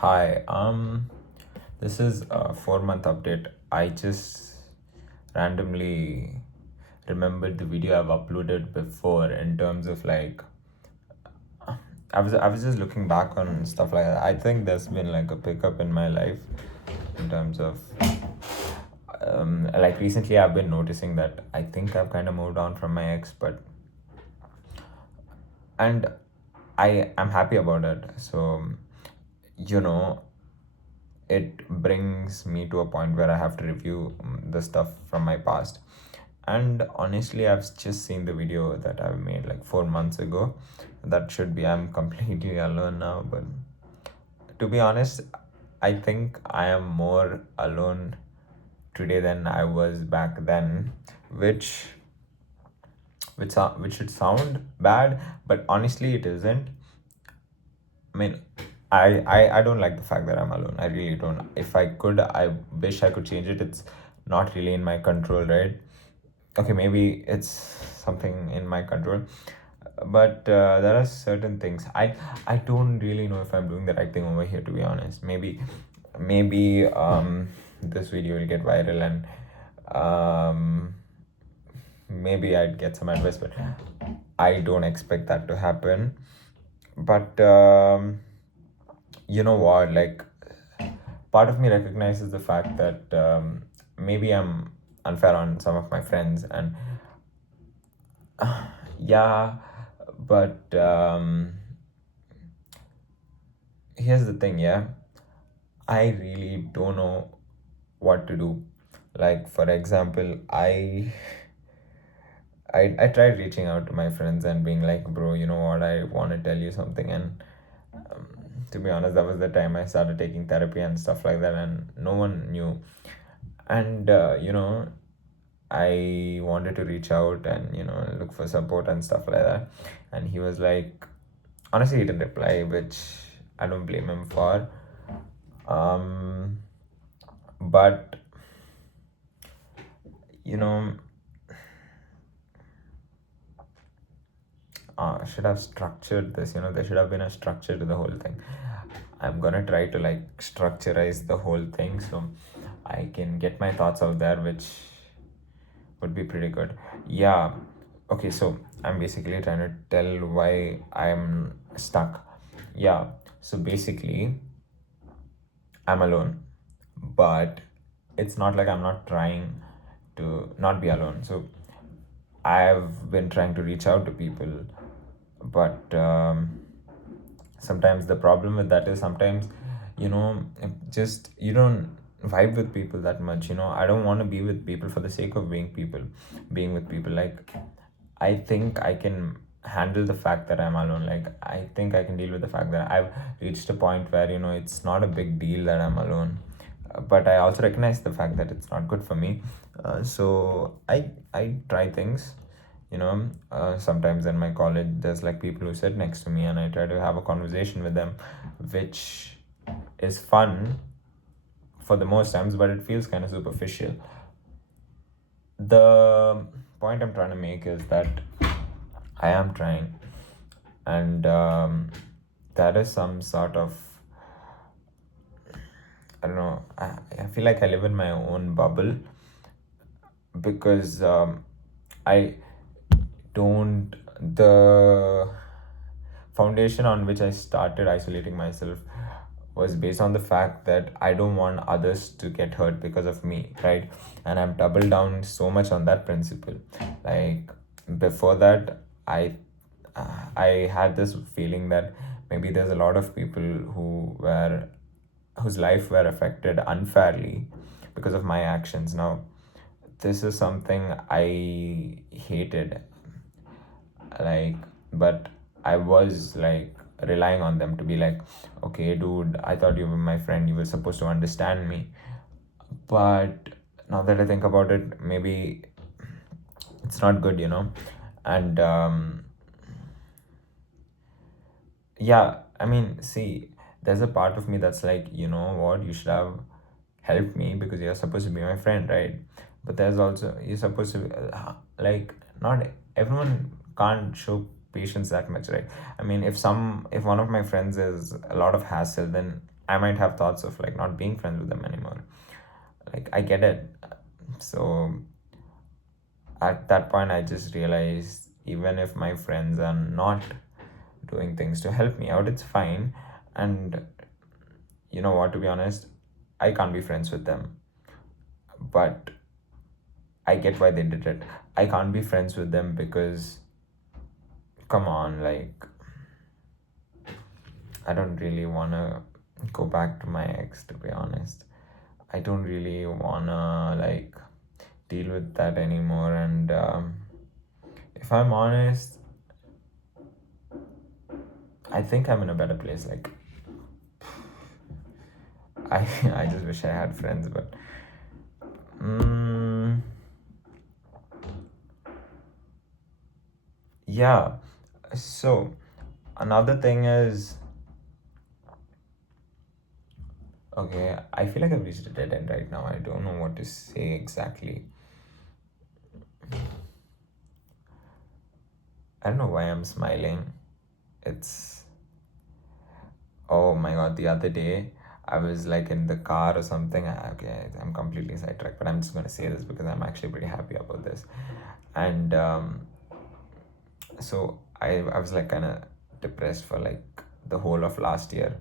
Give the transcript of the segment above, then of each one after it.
Hi, this is a 4 month update. I just randomly remembered the video I've uploaded before in terms of like I was just looking back on stuff like that. I think there's been like a pickup in my life in terms of like recently I've been noticing that I think I've kind of moved on from my ex, but and I'm happy about it. So you know it brings me to a point where I have to review the stuff from my past. And honestly, I've just seen the video that I've made like 4 months ago. That should be, I'm completely alone now. But to be honest, I think I am more alone today than I was back then, which which should sound bad, but honestly, it isn't. I mean, I don't like the fact that I'm alone. I really don't. If I could, I wish I could change it. It's not really in my control, right? Okay, maybe it's something in my control, but there are certain things I don't really know if I'm doing the right thing over here. To be honest, maybe this video will get viral and um maybe I'd get some advice, but I don't expect that to happen. But you know what, like, part of me recognizes the fact that maybe I'm unfair on some of my friends, and yeah, but here's the thing, yeah, I really don't know what to do. Like, for example, I tried reaching out to my friends and being like, bro, you know what, I want to tell you something. And um, to be honest, that was the time I started taking therapy and stuff like that, and no one knew. And I wanted to reach out and look for support and stuff like that. And he was like, honestly, he didn't reply, which I don't blame him for. Um, but you know, should have structured this. There should have been a structure to the whole thing. I'm gonna try to like structureize the whole thing so I can get my thoughts out there, which would be pretty good. Yeah. Okay, so I'm basically trying to tell why I'm stuck. Yeah. So basically, I'm alone, but it's not like I'm not trying to not be alone. So I've been trying to reach out to people, but sometimes the problem with that is sometimes just you don't vibe with people that much. I don't want to be with people for the sake of being with people. Like, I think I can handle the fact that I'm alone. Like, I think I can deal with the fact that I've reached a point where it's not a big deal that I'm alone. But I also recognize the fact that it's not good for me. So I try things. Sometimes in my college, there's like people who sit next to me, and I try to have a conversation with them, which is fun for the most times, but it feels kind of superficial. The point I'm trying to make is that I am trying, and that is some sort of, I don't know. I feel like I live in my own bubble because I don't. The foundation on which I started isolating myself was based on the fact that I don't want others to get hurt because of me, right? And I've doubled down so much on that principle. Like, before that, I had this feeling that maybe there's a lot of people whose life were affected unfairly because of my actions. Now, this is something I hated, like, but I was like relying on them to be like, okay, dude, I thought you were my friend, you were supposed to understand me. But now that I think about it, maybe it's not good. And yeah, I mean, see, there's a part of me that's like, you know what, you should have helped me because you're supposed to be my friend, right? But there's also, you're supposed to like, not everyone can't show patience that much, right? I mean, if one of my friends is a lot of hassle, then I might have thoughts of like not being friends with them anymore. Like, I get it. So at that point, I just realized even if my friends are not doing things to help me out, it's fine. And you know what, to be honest, I can't be friends with them. But I get why they did it. I can't be friends with them because, come on, like, I don't really want to go back to my ex, to be honest. I don't really want to, like, deal with that anymore. And if I'm honest, I think I'm in a better place. Like, I, I just wish I had friends, but. Mm, yeah. So, another thing is, okay, I feel like I've reached a dead end right now. I don't know what to say exactly. I don't know why I'm smiling. It's, oh my god, the other day I was like in the car or something. Okay, I'm completely sidetracked, but I'm just gonna say this because I'm actually pretty happy about this. And so I was like kind of depressed for like the whole of last year.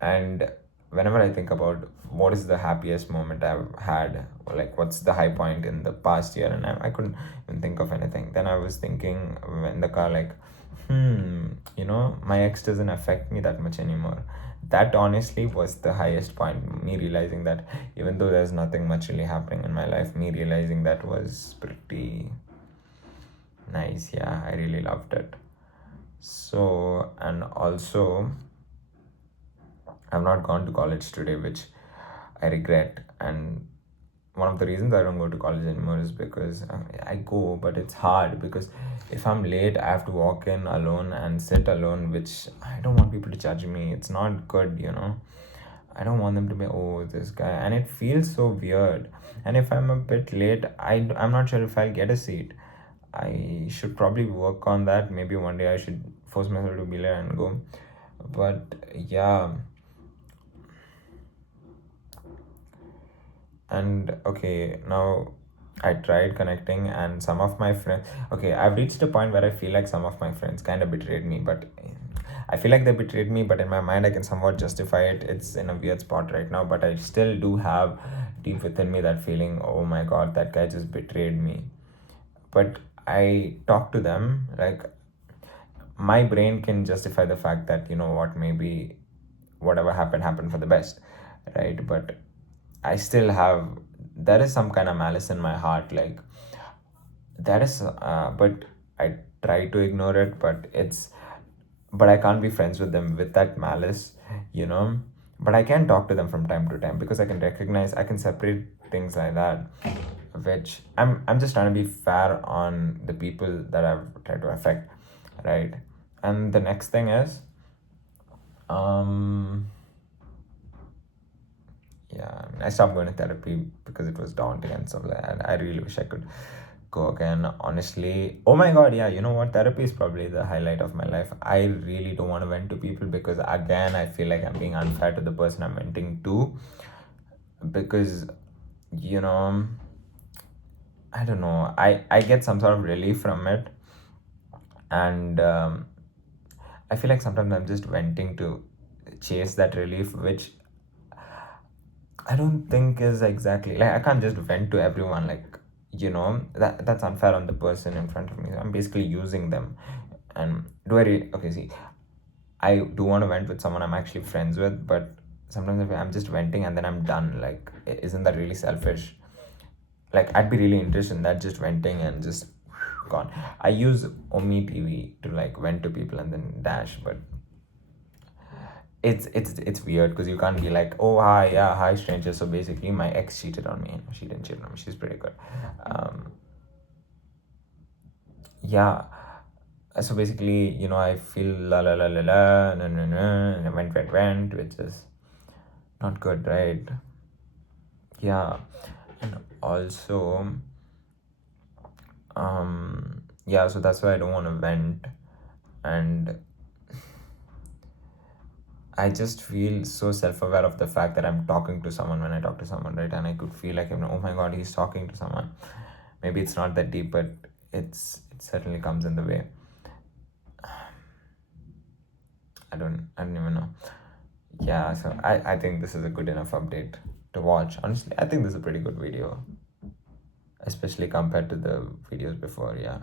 And whenever I think about what is the happiest moment I've had, or like what's the high point in the past year, and I couldn't even think of anything. Then I was thinking in the car, like, my ex doesn't affect me that much anymore. That honestly was the highest point. Me realizing that even though there's nothing much really happening in my life, me realizing that was pretty nice. Yeah, I really loved it. So, and also, I've not gone to college today, which I regret. And one of the reasons I don't go to college anymore is because I go, but it's hard because if I'm late, I have to walk in alone and sit alone, which I don't want people to judge me. It's not good. I don't want them to be, oh, this guy. And it feels so weird. And if I'm a bit late, I'm not sure if I'll get a seat. I should probably work on that. Maybe one day I should force myself to be late and go. But yeah. And okay, now I tried connecting, and some of my friends, okay, I've reached a point where I feel like some of my friends kind of betrayed me, but I feel like they betrayed me, but in my mind I can somewhat justify it. It's in a weird spot right now, but I still do have deep within me that feeling, oh my god, that guy just betrayed me. But I talk to them, like, my brain can justify the fact that, you know what, maybe whatever happened for the best, right? But I still have, there is some kind of malice in my heart, like, that is but I try to ignore it, but I can't be friends with them with that malice, you know. But I can talk to them from time to time because I can separate things like that, which I'm just trying to be fair on the people that I've tried to affect, right? And the next thing is, um yeah, I stopped going to therapy because it was daunting and stuff like that. And I really wish I could go again, honestly. Oh my god, yeah, you know what, therapy is probably the highlight of my life. I really don't want to vent to people because, again, I feel like I'm being unfair to the person I'm venting to, because, you know, I don't know, I get some sort of relief from it. And I feel like sometimes I'm just venting to chase that relief, which I don't think is exactly like, I can't just vent to everyone, like, that's unfair on the person in front of me. I'm basically using them. And okay, see, I do want to vent with someone I'm actually friends with, but sometimes if I'm just venting and then I'm done, like, isn't that really selfish? Like, I'd be really interested in that, just venting and just gone. I use Omi TV to like vent to people and then dash, but it's weird because you can't be like, oh hi, yeah, hi stranger. So basically my ex cheated on me. She didn't cheat on me, she's pretty good. Yeah, so basically, I feel la la la la la, no no no, and went, which is not good, right? Yeah. And also, yeah, so that's why I don't want to vent. And I just feel so self-aware of the fact that I'm talking to someone when I talk to someone, right? And I could feel like, oh my god, he's talking to someone. Maybe it's not that deep, but it certainly comes in the way. I don't even know. Yeah, so I think this is a good enough update to watch. Honestly, I think this is a pretty good video, especially compared to the videos before. Yeah.